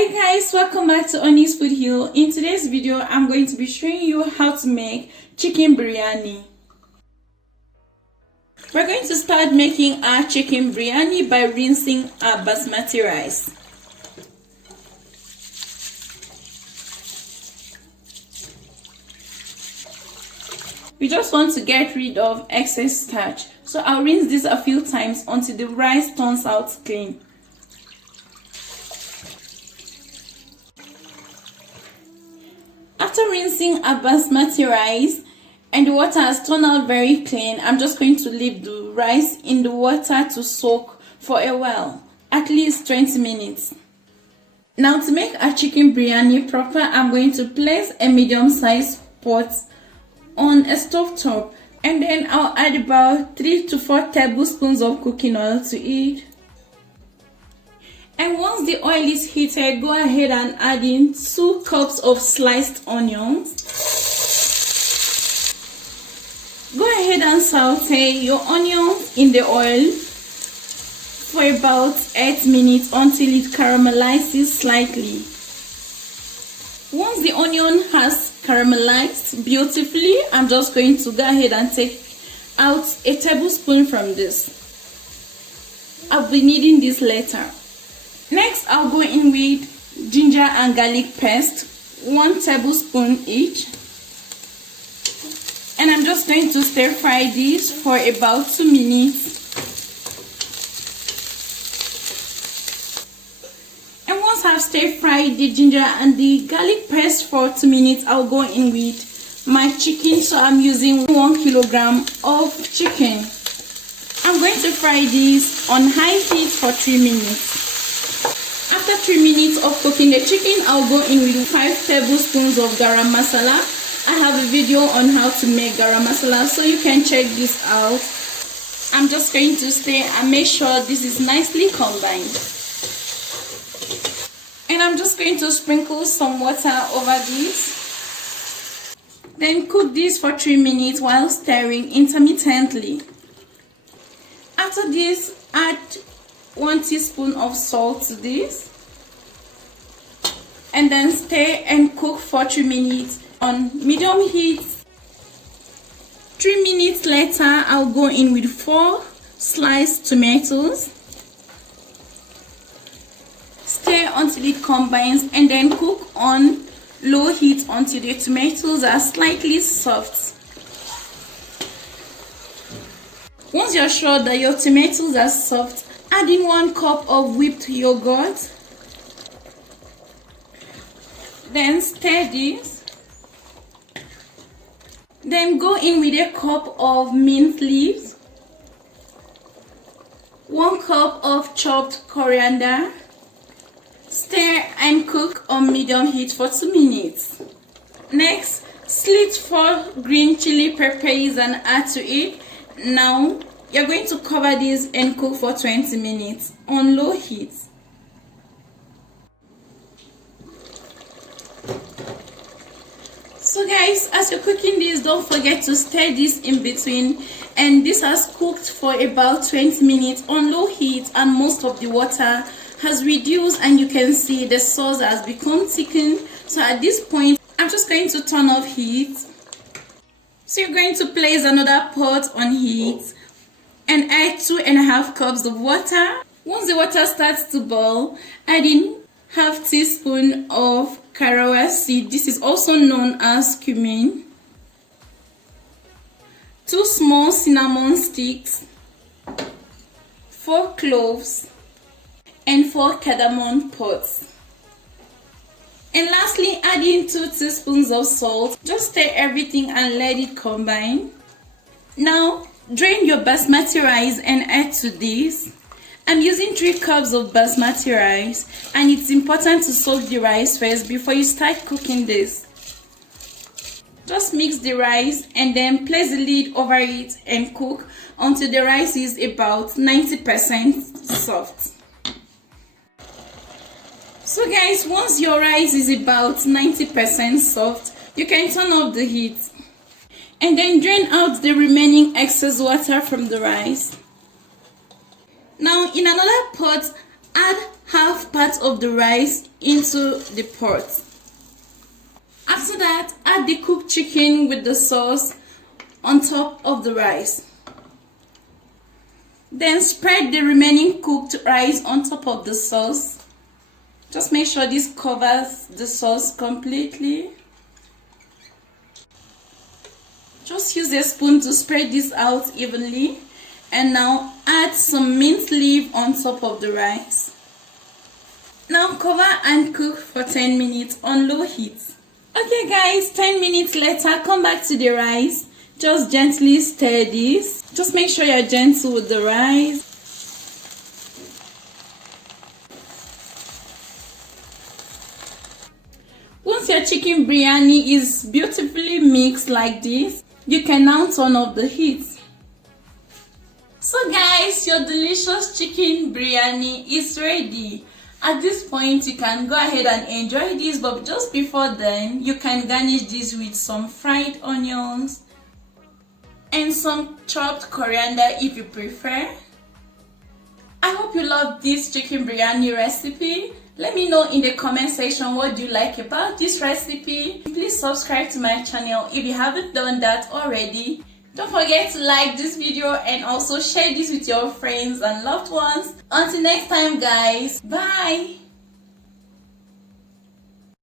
Hi guys, welcome back to Oni's Food Hill. In today's video, I'm going to be showing you how to make chicken biryani. We're going to start making our chicken biryani by rinsing our basmati rice. We just want to get rid of excess starch, so I'll rinse this a few times until the rice turns out clean. After rinsing our basmati rice and the water has turned out very clean, I'm just going to leave the rice in the water to soak for a while, at least 20 minutes. Now to make our chicken biryani proper, I'm going to place a medium-sized pot on a stove top, and then I'll add about 3 to 4 tablespoons of cooking oil to it. And once the oil is heated, go ahead and add in 2 cups of sliced onions. Go ahead and saute your onions in the oil for about 8 minutes until it caramelizes slightly. Once the onion has caramelized beautifully, I'm just going to go ahead and take out a tablespoon from this. I'll be needing this later. Next, I'll go in with ginger and garlic paste, 1 tablespoon each. And I'm just going to stir fry this for about 2 minutes. And once I've stir fried the ginger and the garlic paste for 2 minutes, I'll go in with my chicken. So I'm using 1 kilogram of chicken. I'm going to fry this on high heat for 3 minutes. After 3 minutes of cooking the chicken, I'll go in with 5 tablespoons of garam masala. I have a video on how to make garam masala, so you can check this out. I'm just going to stir and make sure this is nicely combined. And I'm just going to sprinkle some water over this. Then cook this for 3 minutes while stirring intermittently. After this, add 1 teaspoon of salt to this. And then stir and cook for 3 minutes on medium heat. 3 minutes later, I'll go in with 4 sliced tomatoes. Stir until it combines and then cook on low heat until the tomatoes are slightly soft. Once you're sure that your tomatoes are soft, add in 1 cup of whipped yogurt. Then stir this. Then go in with a cup of mint leaves, 1 cup of chopped coriander. Stir and cook on medium heat for 2 minutes. Next, slit 4 green chili peppers and add to it. Now, you're going to cover this and cook for 20 minutes on low heat. So guys, as you're cooking this, don't forget to stir this in between. And this has cooked for about 20 minutes on low heat, and most of the water has reduced, and you can see the sauce has become thickened. So at this point, I'm just going to turn off heat. So you're going to place another pot on heat and add 2.5 cups of water. Once the water starts to boil, add in half teaspoon of Caraway seed. This is also known as cumin. 2 small cinnamon sticks, 4 cloves, and 4 cardamom pods. And lastly, add in 2 teaspoons of salt. Just stir everything and let it combine. Now, drain your basmati rice and add to this. I'm using 3 cups of basmati rice, and it's important to soak the rice first before you start cooking this. Just mix the rice and then place the lid over it and cook until the rice is about 90% soft. So guys, once your rice is about 90% soft, you can turn off the heat and then drain out the remaining excess water from the rice. Now in another pot, add half part of the rice into the pot. After that, add the cooked chicken with the sauce on top of the rice. Then spread the remaining cooked rice on top of the sauce. Just make sure this covers the sauce completely. Just use a spoon to spread this out evenly. And now add some mint leaf on top of the rice. Now cover and cook for 10 minutes on low heat. Okay guys, 10 minutes later, come back to the rice. Just gently stir this. Just make sure you're gentle with the rice. Once your chicken biryani is beautifully mixed like this, you can now turn off the heat. So guys, your delicious chicken biryani is ready. At this point, you can go ahead and enjoy this, but just before then, you can garnish this with some fried onions and some chopped coriander if you prefer. I hope you love this chicken biryani recipe. Let me know in the comment section what you like about this recipe. Please subscribe to my channel if you haven't done that already. Don't forget to like this video and also share this with your friends and loved ones. Until next time guys, bye!